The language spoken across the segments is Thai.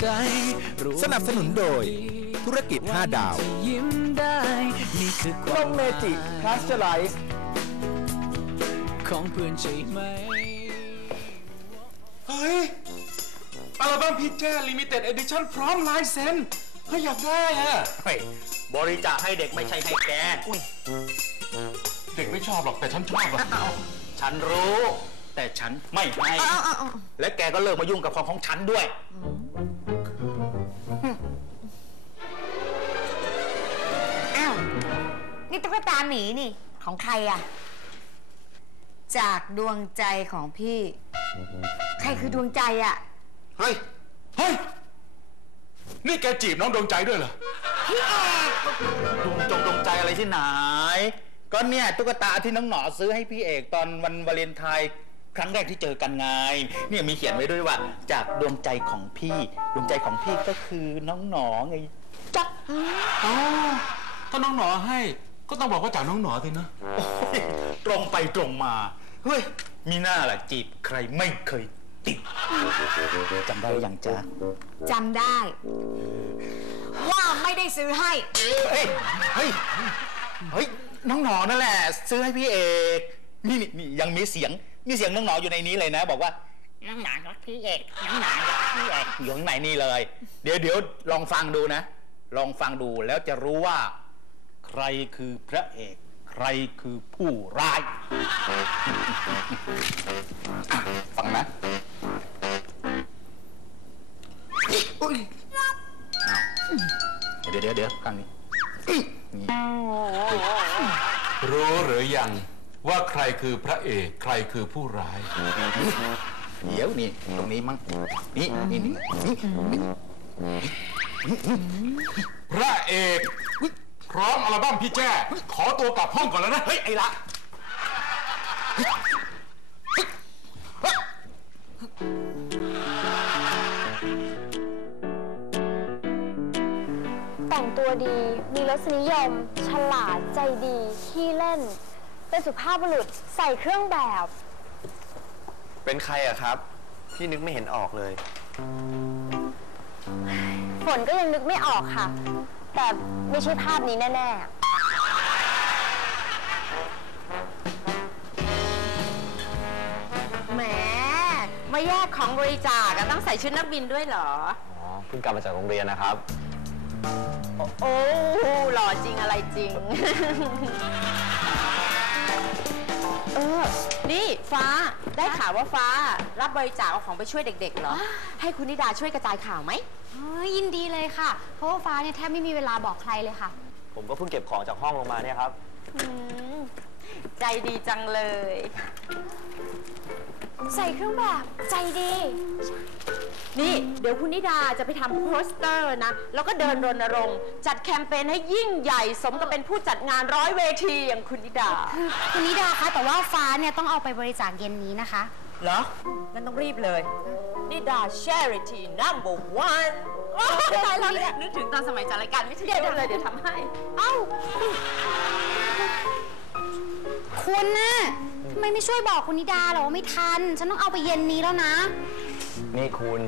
ใจรวมสนับสนุนโดย ธุรกิจ 5 ดาวที่ยิ้มได้นี่คือคนวามมเมจิพาสเจอร์ไลซ์ของเพื่อนใช่ไหม เฮ้ย อัลบั้มพิเจอร์ลิมิเต็ดเอดิชั่นพร้อมลายเซ็นเฮ้ยอยากได้อะเฮ้ยบริจาคให้เด็กไม่ใช่ให้แก เด็กไม่ชอบหรอกแต่ฉันชอบอะฉันรู้ แต่ฉันไม่ให้และแกก็เลิกมายุ่งกับของของฉันด้วย อ้าว นี่ตุ๊กตาหมีนี่ ของใครอะจากดวงใจของพี่ ใครคือดวงใจอะเฮ้ย เฮ้ย นี่แกจีบน้องดวงใจด้วยเหรอ พี่เอกดวงจงดวงใจอะไรที่ไหน ก็เนี่ยตุ๊กตาที่น้องหนอซื้อให้พี่เอกตอนวันวาเลนไทน์ ครั้งแรกที่เจอกันไงเนี่ยมีเขียนไว้ด้วยว่า จากดวงใจของพี่ดวงใจของพี่ก็คือน้องหนอไงจ๊ะอ๋อถ้าน้องหนอให้ก็ต้องบอกว่าจากน้องหนอสินะโอ้ยตรงไปตรงมาเฮ้ยมีหน้าล่ะจีบใครไม่เคยติดจำได้ยังจ๊ะจำได้ ว่าไม่ได้ซื้อให้ เฮ้ยเฮ้ยเฮ้ยน้องหนอนั่นแหละ ซื้อให้พี่เอกนี่นี่นี่ยังมีเสียง มีเสียงน้องหนออยู่ในนี้เลยนะ บอกว่าน้องหนอรักพี่เอกน้องหนอรักพี่เอกอยู่ข้างในนี่เลย เดี๋ยวเดี๋ยวลองฟังดูนะ ลองฟังดูแล้วจะรู้ว่า ใครคือพระเอก ใครคือผู้ร้ายอะฟังนะอุ๊ยอ้าวเดี๋ยวเดี๋ยวเดี๋ยวข้างนี้นี่รู้หรือยัง ว่าใครคือพระเอกใครคือผู้ร้าย เดี๋ยวนี่ตรงนี้มั้งนี่นี่นี่นี่นี่พระเอกพร้อมอัลบั้มพี่แจ้ ขอตัวกลับห้องก่อนแล้วนะ เฮ้ย ไอ้ละแต่งตัวดี มีรสนิยม ฉลาดใจดี ขี้เล่น เป็นสุภาพบุรุษใส่เครื่องแบบ เป็นใครอะครับ พี่นึกไม่เห็นออกเลย ฝนก็ยังนึกไม่ออกค่ะ แต่ไม่ใช่ภาพนี้แน่แหมมาแยกของบริจาคอะต้องใส่ชุดนักบินด้วยเหรอ อ๋อเพิ่งกลับมาจากโรงเรียนนะครับ โอ้หล่อจริงอะไรจริง เออ นี่ฟ้าได้ข่าวว่าฟ้ารับบริจาคเอาของไปช่วยเด็กๆเหรอ ให้คุณนิดาช่วยกระจายข่าวไหมๆเฮ้ยยินดีเลยค่ะ เพราะว่าฟ้าเนี่ยแทบไม่มีเวลาบอกใครเลยค่ะ ผมก็เพิ่งเก็บของจากห้องลงมาเนี่ยครับ อืมใจดีจังเลย ใส่เครื่องแบบใจดี นี่ เดี๋ยวคุณนิดาจะไปทำโปสเตอร์นะ แล้วก็เดินรณรงค์จัดแคมเปญให้ยิ่งใหญ่สมกับเป็นผู้จัดงานร้อยเวทีอย่างคุณนิดา คุณนิดาคะแต่ว่าฟ้าเนี่ยต้องเอาไปบริจาคเย็นนี้นะคะ เหรองั้นต้องรีบเลย นิดา charity number one โอ้ยตายแล้วนึกถึงตอนสมัยจัดรายการวิทยุเลยเดี๋ยวทำให้ เอ้า คุณน่ะทำไมไม่ช่วยบอกคุณนิดาเหรอว่าไม่ทัน ฉันต้องเอาไปเย็นนี้แล้วนะ นี่คุณ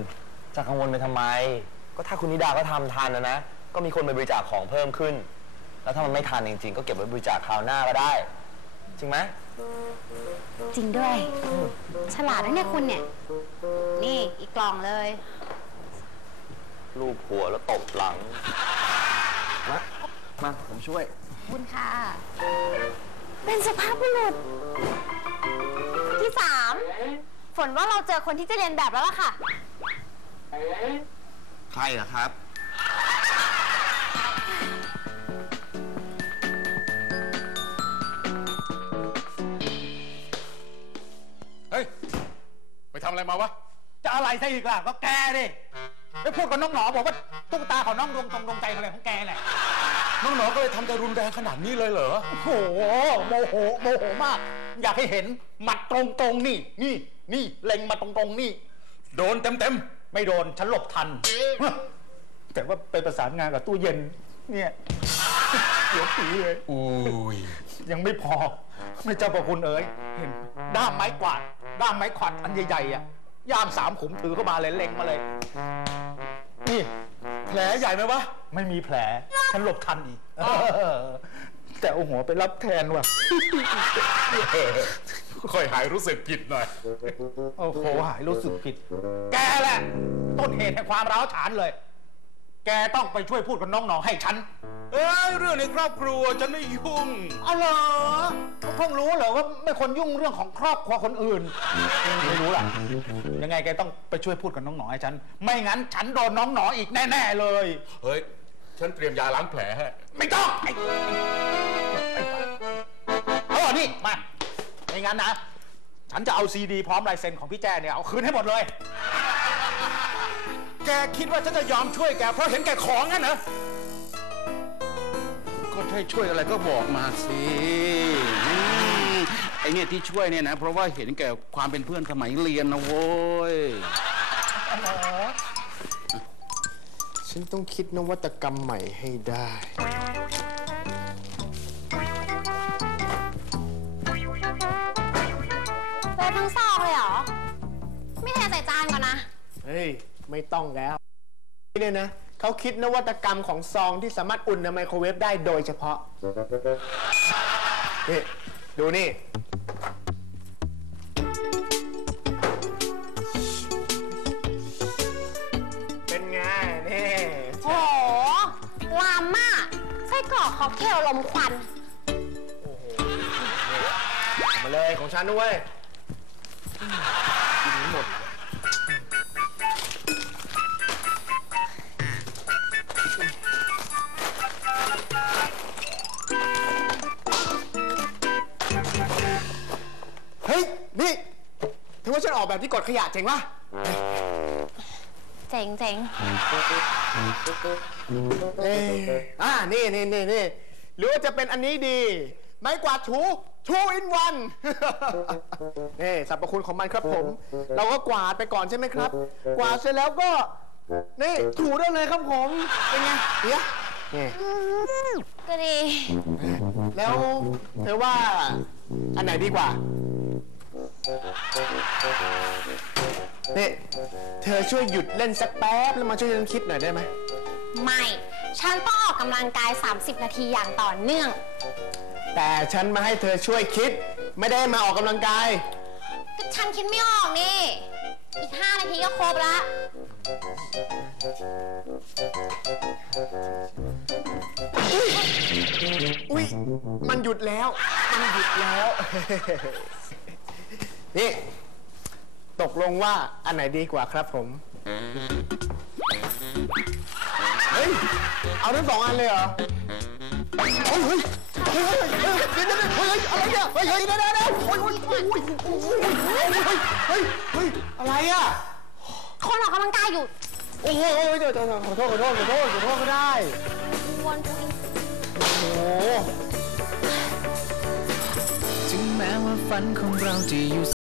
จะกังวลไปทำไม ก็ถ้าคุณนิดาก็ทำทันนะนะ ก็มีคนไปบริจาคของเพิ่มขึ้น แล้วถ้ามันไม่ทันจริงๆ ก็เก็บไว้บริจาคคราวหน้าก็ได้ จริงไหมจริงด้วย ฉลาดนะเนี่ยคุณเนี่ย นี่อีกกล่องเลยรูปหัวแล้วตบหลังมามา ผมช่วย บุญค่ะ เป็นสภาพบุรุษที่สาม ฝนว่าเราเจอคนที่จะเรียนแบบแล้วล่ะค่ะ ใครเหรอครับ เฮ้ย ไปทำอะไรมาวะ จะอะไรซะอีกล่ะก็แกดิไปพูดกับน้องหนอบอกว่าตุ๊กตาของน้องดวงตรงดวงใจอะไรของแกแหละน้องหนอก็เลยทำแต่รุนแรงขนาดนี้เลยเหรอ โอ้โหโมโหโมโหมาก อยากให้เห็นหมัดตรงตรงๆนี่นี่ นี่เล็งมาตรงตรงๆนี่ โดนเต็มเต็มไม่โดน ฉันหลบทัน แต่ว่าไปประสานงานกับตู้เย็น เนี่ยเสียวผีเลยๆอุ้ย ยังไม่พอ ไม่เจ้าประคุณเอ๋ยเห็นด้ามไม้กวาด ด้ามไม้ขวัดอันใหญ่ๆอะ ย่ามสามขุมถือเข้ามาเลยเล็งมาเลย นี่ แผลใหญ่ไหมวะ ไม่มีแผล ฉันหลบทันอีก แต่เอาหัวไปรับแทนว่ะ ค่อยหายรู้สึกผิดหน่อย โอ้โหหายรู้สึกผิด แกแหละ ต้นเหตุแห่งความร้าวฉานเลย แกต้องไปช่วยพูดกับน้องหนองให้ฉัน เอ้ยเรื่องในครอบครัวฉันไม่ยุ่งอ๋อเหรอเพิ่งรู้เหรอว่าไม่คนยุ่งเรื่องของครอบครัวคนอื่น ไม่รู้ล่ะ ยังไงแกต้องไปช่วยพูดกับน้องหนอให้ฉัน ไม่งั้นฉันโดนน้องหนออีกแน่ ๆ เลย เฮ้ย ฉันเตรียมยาล้างแผลให้ ไม่ต้องไอ้ไอ้บ้าเออนี่มา ไม่งั้นนะ ฉันจะเอาซีดีพร้อมลายเซ็นของพี่แจ้เนี่ย เอาคืนให้หมดเลย แกคิดว่าฉันจะยอมช่วยแก เพราะเห็นแกของงั้นเหรอ ก็ให้ช่วยอะไรก็บอกมาสิอืมไอเนี่ยที่ช่วยเนี่ยนะ เพราะว่าเห็นแก่ความเป็นเพื่อนสมัยเรียนนะโว้ย ฉันต้องคิดนวัตกรรมใหม่ให้ได้ เฟซทั้งซองเลยเหรอ ไม่เทใส่จานก่อนนะ เฮ้ย ไม่ต้องแล้วนี่เนี่ยนะเขาคิดนวัตกรรมของซองที่สามารถอุ่นในไมโครเวฟได้โดยเฉพาะ นี่ ดูนี่ เป็นไงนี่โอ้โหลามมากไส้กรอกค็อกเทลลมควัน มาเลยของฉันด้วย กินให้หมด เฮ้ย นี่ถือว่าฉันออกแบบที่กดขยะเจ๋งปะเจ๋งเจ๋งเอ้ยอ่านี่นี่นี่นี่หรือว่าจะเป็นอันนี้ดี ไม้กวาดถู two in one นี่สรรพคุณของมันครับผม เราก็กวาดไปก่อนใช่ไหมครับ กวาดเสร็จแล้วก็ นี่ถูได้เลยครับผม เป็นไงเดี๋ยวนี่ก็ดี แล้วเธอว่า อันไหนดีกว่านี่เธอช่วยหยุดเล่นสักแป๊บ แล้วมาช่วยฉันคิดหน่อยได้ไหม ไม่ ฉันต้องออกกำลังกาย 30 นาทีอย่างต่อเนื่อง แต่ฉันมาให้เธอช่วยคิด ไม่ได้มาออกกำลังกาย ก็ฉันคิดไม่ออกนี่ อีก5นาทีก็ครบแล้วอุ้ยมันหยุดแล้ว มันหยุดแล้ว นี่ ตกลงว่าอันไหนดีกว่าครับผม เฮ้ย เอาทั้งสองอันเลยเหรอ เฮ้ยเฮ้ยเฮ้ยเฮ้ยเฮ้ยเดี๋ยวเดี๋ยวเดี๋ยวเฮ้ยอะไรเนี่ยเฮ้ยเฮ้ยเดี๋ยวเดี๋ยวเดี๋ยวโอ้ยโอ้ยโอ้ยโอ้ยโอ้ยโอ้ยเฮ้ยเฮ้ยเฮ้ยอะไรอะคนออกกำลังกายอยู่โอ้โหเดี๋ยวเดี๋ยวเดี๋ยวขอโทษขอโทษขอโทษขอโทษก็ได้วนทูอินโอ้โหถึงแม้ว่าฝันของเราจะอยู่